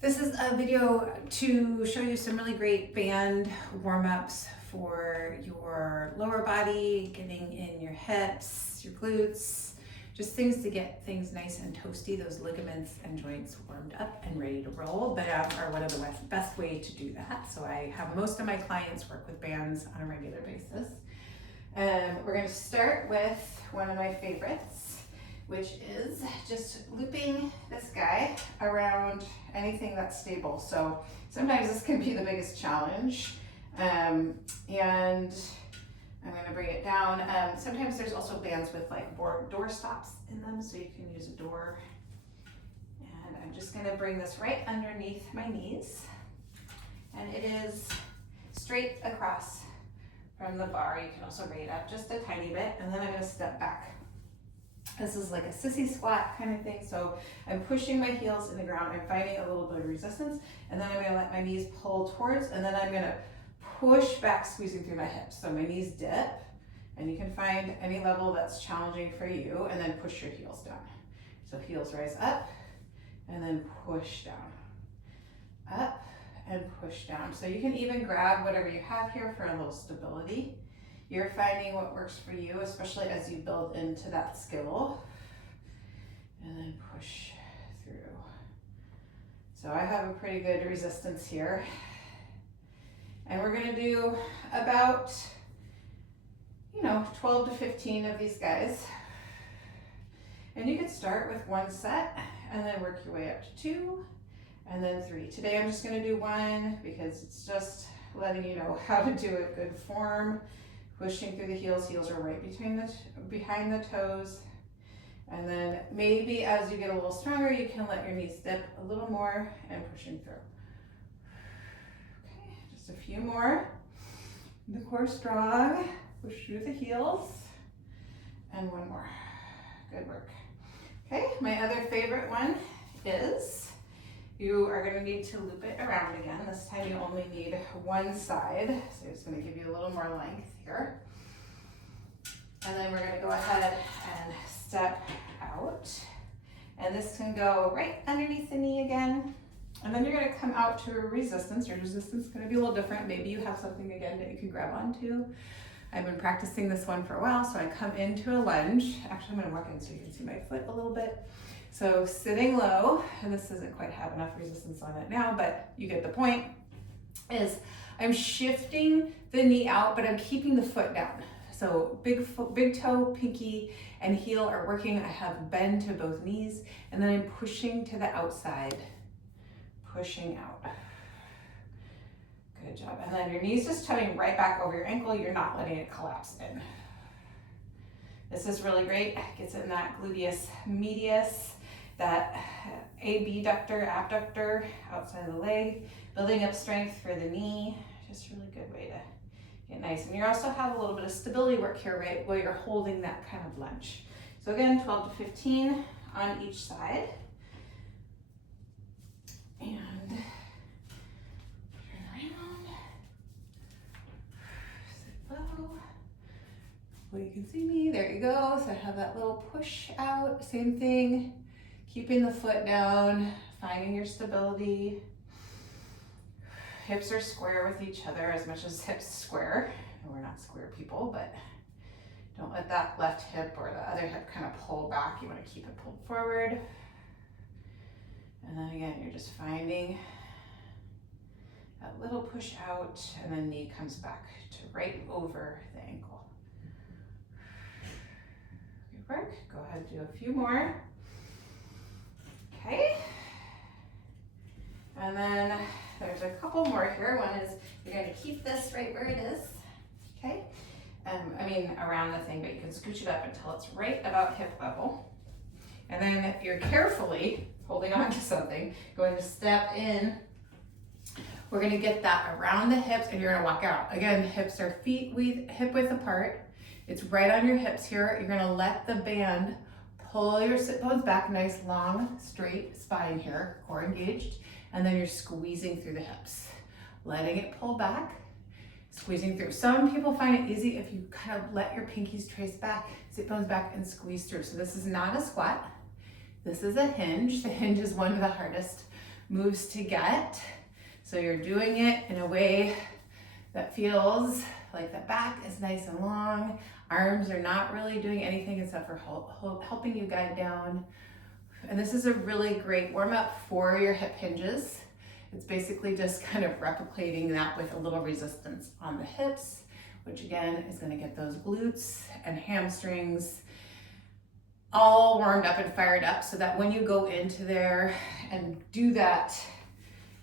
This is a video to show you some really great band warm-ups for your lower body, getting in your hips, your glutes, just things to get things nice and toasty, those ligaments and joints warmed up and ready to roll, but are one of the best way to do that. So I have most of my clients work with bands on a regular basis. We're going to start with one of my favorites, which is just looping this guy around anything that's stable. So sometimes this can be the biggest challenge. And I'm gonna bring it down. Sometimes there's also bands with like door stops in them, so you can use a door. And I'm just gonna bring this right underneath my knees. And it is straight across from the bar. You can also rate up just a tiny bit, and then I'm gonna step back. This is like a sissy squat kind of thing. So I'm pushing my heels in the ground. I'm finding a little bit of resistance, and then I'm gonna let my knees pull towards, and then I'm gonna push back, squeezing through my hips. So my knees dip, and you can find any level that's challenging for you, and then push your heels down. So heels rise up, and then push down. Up and push down. So you can even grab whatever you have here for a little stability. You're finding what works for you, especially as you build into that skill. And then push through. So I have a pretty good resistance here. And we're gonna do about, 12 to 15 of these guys. And you could start with one set and then work your way up to 2 and then 3. Today I'm just gonna do 1 because it's just letting you know how to do it good form. Pushing through the heels. Heels are right behind the toes. And then maybe as you get a little stronger, you can let your knees dip a little more and pushing through. Okay, just a few more. The core strong. Push through the heels. And one more. Good work. Okay, my other favorite one is you are going to need to loop it around again. This time you only need one side. So it's going to give you a little more length here. And then we're going to go ahead and step out. And this can go right underneath the knee again. And then you're going to come out to a resistance. Your resistance is going to be a little different. Maybe you have something again that you can grab onto. I've been practicing this one for a while, so I come into a lunge. Actually, I'm going to walk in so you can see my foot a little bit. So sitting low, and this doesn't quite have enough resistance on it now, but you get the point, is I'm shifting the knee out, but I'm keeping the foot down. So big toe, pinky, and heel are working. I have bend to both knees, and then I'm pushing to the outside, pushing out. Good job. And then your knee's just coming right back over your ankle. You're not letting it collapse in. This is really great. Gets in that gluteus medius, that abductor outside of the leg, building up strength for the knee. Just a really good way to get nice. And you also have a little bit of stability work here, right, while you're holding that kind of lunge. So again, 12 to 15 on each side. And turn around. Sit low. Well, you can see me, there you go. So I have that little push out, same thing, keeping the foot down, finding your stability. Hips are square with each other as much as hips square. And we're not square people, but don't let that left hip or the other hip kind of pull back. You want to keep it pulled forward. And then again, you're just finding that little push out, and then knee comes back to right over the ankle. Work. Go ahead and do a few more. Okay. And then there's a couple more here. One is you're going to keep this right where it is. Okay. Around the thing, but you can scooch it up until it's right about hip level. And then you're carefully holding on to something, going to step in. We're going to get that around the hips, and you're going to walk out. Again, hips are hip width apart. It's right on your hips here. You're gonna let the band pull your sit bones back, nice long straight spine here, core engaged, and then you're squeezing through the hips, letting it pull back, squeezing through. Some people find it easy if you kind of let your pinkies trace back, sit bones back, and squeeze through. So this is not a squat. This is a hinge. The hinge is one of the hardest moves to get. So you're doing it in a way that feels like the back is nice and long. Arms are not really doing anything except for helping you guide down. And this is a really great warm up for your hip hinges. It's basically just kind of replicating that with a little resistance on the hips, which again is going to get those glutes and hamstrings all warmed up and fired up, so that when you go into there and do that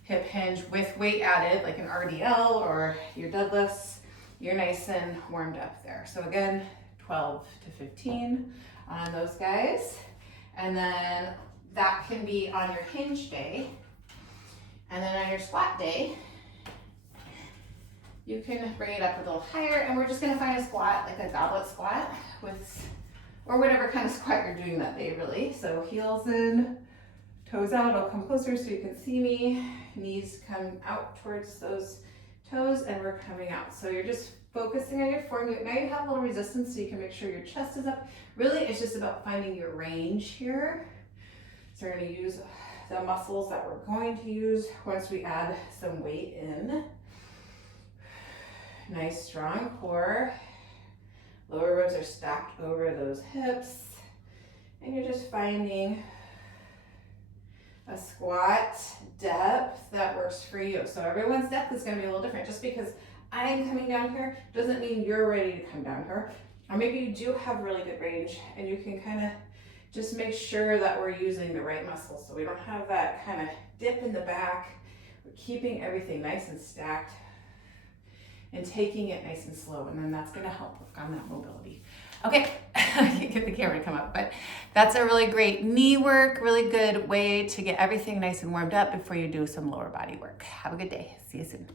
hip hinge with weight added, like an RDL or your deadlifts, you're nice and warmed up there. So again, 12 to 15 on those guys. And then that can be on your hinge day. And then on your squat day, you can bring it up a little higher, and we're just gonna find a squat, like a goblet squat with, or whatever kind of squat you're doing that day, really. So heels in, toes out. I'll come closer so you can see me. Knees come out towards those toes, and we're coming out. So you're just focusing on your form. Now you have a little resistance, so you can make sure your chest is up. Really, it's just about finding your range here. So we're gonna use the muscles that we're going to use once we add some weight in. Nice strong core. Lower ribs are stacked over those hips. And you're just finding a squat depth that works for you. So everyone's depth is gonna be a little different. Just because I'm coming down here doesn't mean you're ready to come down here. Or maybe you do have really good range, and you can kind of just make sure that we're using the right muscles so we don't have that kind of dip in the back. We're keeping everything nice and stacked and taking it nice and slow, and then that's gonna help work on that mobility. Okay, I can't get the camera to come up, but that's a really great knee work, really good way to get everything nice and warmed up before you do some lower body work. Have a good day. See you soon.